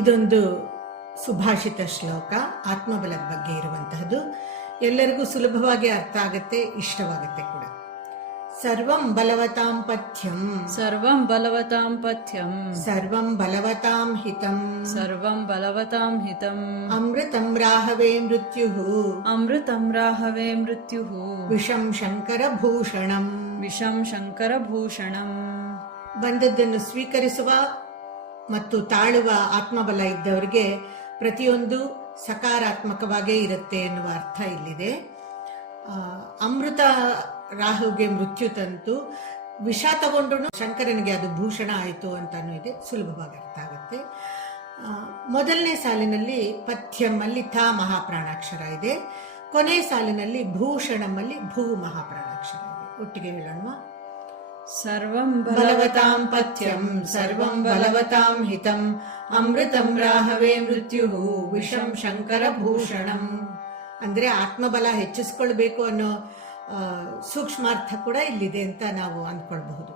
ಇದೊಂದು ಸುಭಾಷಿತ ಶ್ಲೋಕ, ಆತ್ಮಬಲದ ಬಗ್ಗೆ ಇರುವಂತಹದ್ದು. ಎಲ್ಲರಿಗೂ ಸುಲಭವಾಗಿ ಅರ್ಥ ಆಗುತ್ತೆ, ಇಷ್ಟವಾಗುತ್ತೆ ಕೂಡ. ಸರ್ವಂ ಬಲವತಾಂ ಪಥ್ಯಂ, ಸರ್ವಂ ಬಲವತಾಂ ಪಥ್ಯಂ, ಸರ್ವಂ ಬಲವತಾಂ ಹಿತಂ, ಸರ್ವಂ ಬಲವತಾಂ ಹಿತಂ, ಅಮೃತಂ ರಾಹವೇ ಮೃತ್ಯುಃ, ಅಮೃತಂ ರಾಹವೇ ಮೃತ್ಯುಃ, ವಿಷಂ ಶಂಕರ ಭೂಷಣಂ. ವಿಷಂ ಶಂಕರ ಭೂಷಣಂ. ಬಂದದ್ದನ್ನು ಸ್ವೀಕರಿಸುವ ಮತ್ತು ತಾಳುವ ಆತ್ಮಬಲ ಇದ್ದವರಿಗೆ ಪ್ರತಿಯೊಂದು ಸಕಾರಾತ್ಮಕವಾಗೇ ಇರುತ್ತೆ ಎನ್ನುವ ಅರ್ಥ ಇಲ್ಲಿದೆ. ಅಮೃತ ರಾಹುಗೆ ಮೃತ್ಯು ತಂತು, ವಿಷ ತಗೊಂಡ್ರು ಶಂಕರನಿಗೆ ಅದು ಭೂಷಣ ಆಯಿತು ಅಂತಾನು ಇದೆ, ಸುಲಭವಾಗಿ ಅರ್ಥ ಆಗುತ್ತೆ. ಮೊದಲನೇ ಸಾಲಿನಲ್ಲಿ ಪಥ್ಯಮಲ್ಲಿ ಥ ಮಹಾಪ್ರಾಣಾಕ್ಷರ ಇದೆ, ಕೊನೆ ಸಾಲಿನಲ್ಲಿ ಭೂಷಣಮಲ್ಲಿ ಭೂ ಮಹಾಪ್ರಾಣಾಕ್ಷರ ಇದೆ. ಒಟ್ಟಿಗೆ ಹೇಳೋಣ. ಸರ್ವಂ ಬಲವತಾಂ ಪಥ್ಯಂ, ಸರ್ವಂ ಬಲವತಾಂ ಹಿತಂ, ಅಮೃತಂ ರಾಹವೇ ಮೃತ್ಯುಃ, ವಿಷಂ ಶಂಕರ ಭೂಷಣಂ. ಅಂದ್ರೆ ಆತ್ಮಬಲ ಹೆಚ್ಚಿಸ್ಕೊಳ್ಬೇಕು ಅನ್ನೋ ಸೂಕ್ಷ್ಮಾರ್ಥ ಕೂಡ ಇಲ್ಲಿದೆ ಅಂತ ನಾವು ಅಂದ್ಕೊಳ್ಬಹುದು.